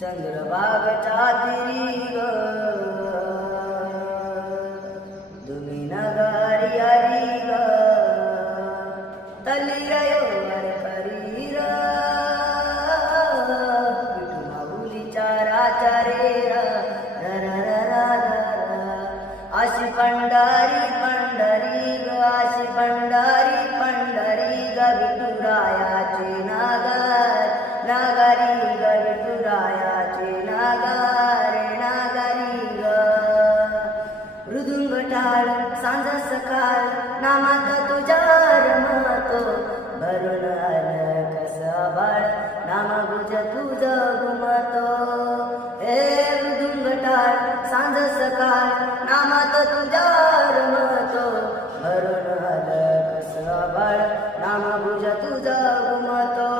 चंद्रभागच्या तिरी ग तुम्ही नगारी आली ग तल्ली रयोवर करी र विठू माऊलीच्या राचारे अशी पंढरी पंढरी ग अशी पंढरी पंढरी ग विठुरायाची नागर नागरी ग विठुरायाची नागरे नागरी ग मृदुंग टाळ सांज सकाळ नामात तुझ्या रमतो भरून आलं कसं बाळ नाम गुज तुझं घुमतो हे मृदुंग टाळ सांज सकाळ नामात तुझ्या रमतो भरून आलं कसं बाळ नाम गुज तुझं घुमतो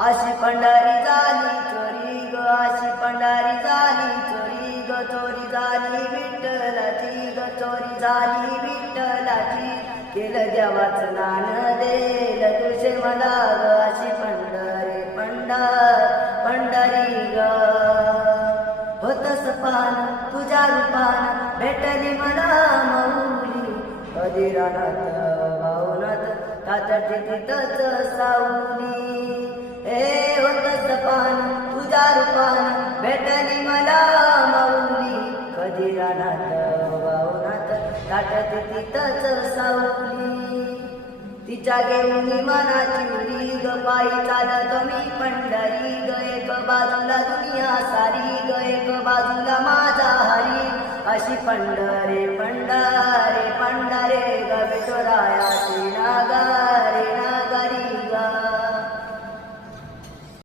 अशी पंढरी झाली चोरी ग अशी पंढरी झाली चोरी ग चोरी झाली विठ्ठलाची ग चोरी झाली विठ्ठलाची केलं देवाचं नान देल तुझे मला ग अशी पंढरी पंढरी ग होतस पान तुझ्या रूपान भेटली मला माऊली कधी रानात वाहुनात तातडते तिथंच सावली हे होतस पान तुझ्या रूपान भेटली मला माऊली कधी रानात वाहुनात ताटते तिथंच सावली तिच्या घेऊन मनाची उडी ग पायी चालत मी पंढरी ग एक बाजूला दुनिया सारी ग एक बाजूला माझा हरी अशी पंढरे पंढरे पंढरे ग विठुरायाची नागर